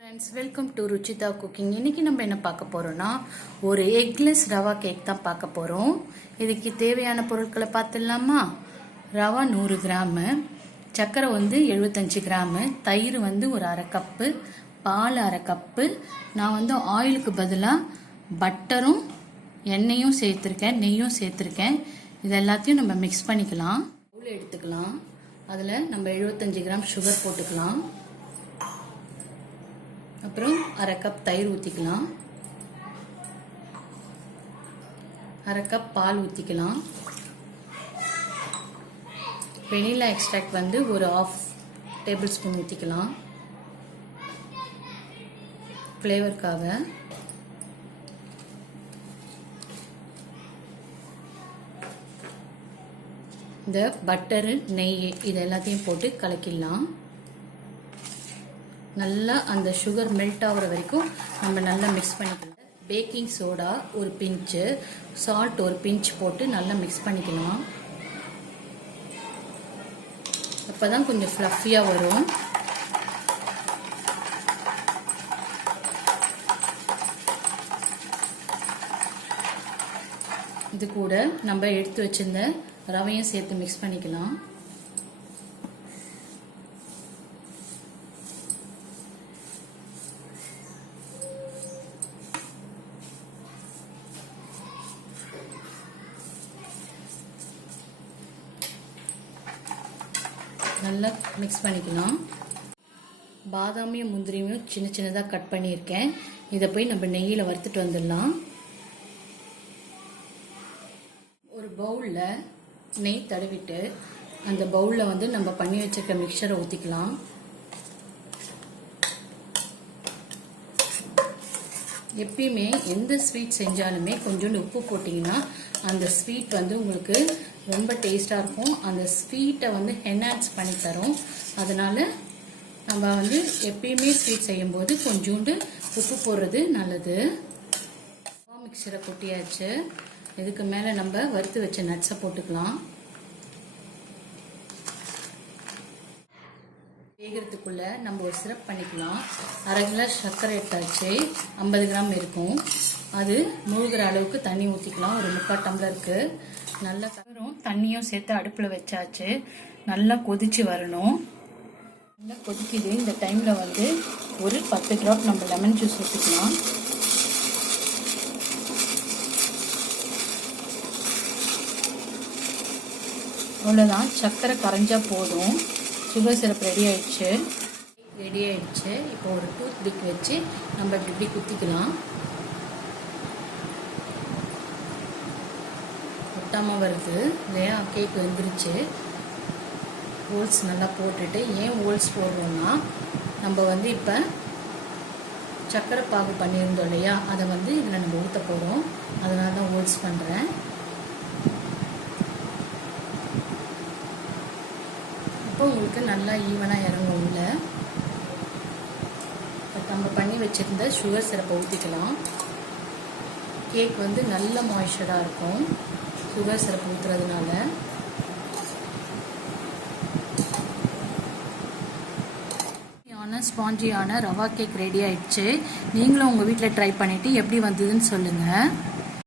Friends, welcome to Ruchitha cooking. இன்றைக்கி நம்ம என்ன பார்க்க போகிறோன்னா, ஒரு எக்லெஸ் ரவா கேக் தான் பார்க்க போகிறோம். இதுக்கு தேவையான பொருட்களை பார்த்துடலாமா? ரவா 100 கிராமு, சர்க்கரை 75 கிராமு, தயிர் ஒரு அரை கப்பு, பால் அரை கப்பு. நான் ஆயிலுக்கு பதிலாக பட்டரும் எண்ணெயும் சேர்த்துருக்கேன், நெய்யும் சேர்த்துருக்கேன். இது எல்லாத்தையும் நம்ம மிக்ஸ் பண்ணிக்கலாம். பவுல் எடுத்துக்கலாம். அதில் நம்ம 75 கிராம் சுகர் போட்டுக்கலாம். அப்புறம் அரை கப் தயிர் ஊற்றிக்கலாம், அரை கப் பால் ஊற்றிக்கலாம். வெனிலா எக்ஸ்ட்ராக்ட் ஒரு 1/2 டேபிள் ஸ்பூன் ஊற்றிக்கலாம் ஃப்ளேவருக்காக. இந்த பட்டரு நெய் இது எல்லாத்தையும் போட்டு கலக்கிடலாம். நல்லா அந்த சுகர் மெல்ட் ஆகிற வரைக்கும் நம்ம நல்லா மிக்ஸ் பண்ணிக்கலாம். பேக்கிங் சோடா ஒரு பிஞ்சு, சால்ட் ஒரு பிஞ்ச் போட்டு நல்லா மிக்ஸ் பண்ணிக்கலாம். அப்பதான் கொஞ்சம் ஃப்ளஃபியா வரும். இது கூட நம்ம எடுத்து வச்சிருந்த ரவையும் சேர்த்து மிக்ஸ் பண்ணிக்கலாம். நல்லா மிக்ஸ் பண்ணிக்கலாம். பாதாமியும் முந்திரியும் சின்ன சின்னதாக கட் பண்ணியிருக்கேன். இதை போய் நம்ம நெய்யில் வறுத்துட்டு வந்துடலாம். ஒரு பவுலில் நெய் தடவிட்டு அந்த பவுலில் நம்ம பண்ணி வச்சிருக்க மிக்சரை ஊற்றிக்கலாம். எப்பயுமே எந்த ஸ்வீட் செஞ்சாலுமே கொஞ்சோண்டு உப்பு போட்டிங்கன்னா அந்த ஸ்வீட் உங்களுக்கு ரொம்ப டேஸ்டாக இருக்கும். அந்த ஸ்வீட்டை என்ஹான்ஸ் பண்ணி தரும். அதனால் நம்ம எப்பயுமே ஸ்வீட் செய்யும்போது கொஞ்சோண்டு உப்பு போடுறது நல்லது. மிக்சரை கொட்டியாச்சு. இதுக்கு மேலே நம்ம வறுத்து வச்ச நட்ஸை போட்டுக்கலாம். வேகிறதுக்குள்ள நம்ம ஒரு சிரப் பண்ணிக்கலாம். அரை கிளாஸ் சர்க்கரை எடுத்தாச்சு, 50 கிராம் இருக்கும். அது மூழ்கிற அளவுக்கு தண்ணி ஊற்றிக்கலாம். ஒரு 3/4 டம்ளருக்கு. நல்லா சக்கரும் தண்ணியும் சேர்த்து அடுப்பில் வச்சாச்சு. நல்லா கொதிச்சு வரணும். நல்லா கொதிக்குது. இந்த டைமில் ஒரு 10 ட்ராப் நம்ம லெமன் ஜூஸ் ஊற்றிக்கலாம். அவ்வளோதான், சர்க்கரை கரைஞ்சா போதும். சுகர் சிரப் ரெடி ஆயிடுச்சு. இப்போ ஒரு டூத் பிக் வச்சு நம்ம இப்படி குத்திக்கலாம். ஒட்டாமல் வருது இல்லையா? கேக் வெந்துருச்சு. ஹோல்ஸ் நல்லா போட்டுட்டு, ஏன் ஹோல்ஸ் போடுறோம்னா நம்ம இப்போ சர்க்கரை பாகு பண்ணியிருந்தோம் இல்லையா, அதை இதில் நம்ம ஊற்ற போகிறோம். அதனால தான் ஹோல்ஸ் பண்ணுறேன். இப்போ உங்களுக்கு நல்லா ஈவனாக இறங்கும். உள்ள நம்ம பண்ணி வச்சுருந்த சுகர் சிரப்பை ஊற்றிக்கலாம். கேக் நல்ல மாய்ஸ்சராக இருக்கும் சுகர் சிரப் ஊற்றுறதுனால. ஸ்பாஞ்சியான ரவா கேக் ரெடி ஆயிடுச்சு. நீங்களும் உங்கள் வீட்டில் ட்ரை பண்ணிவிட்டு எப்படி வந்ததுன்னு சொல்லுங்கள்.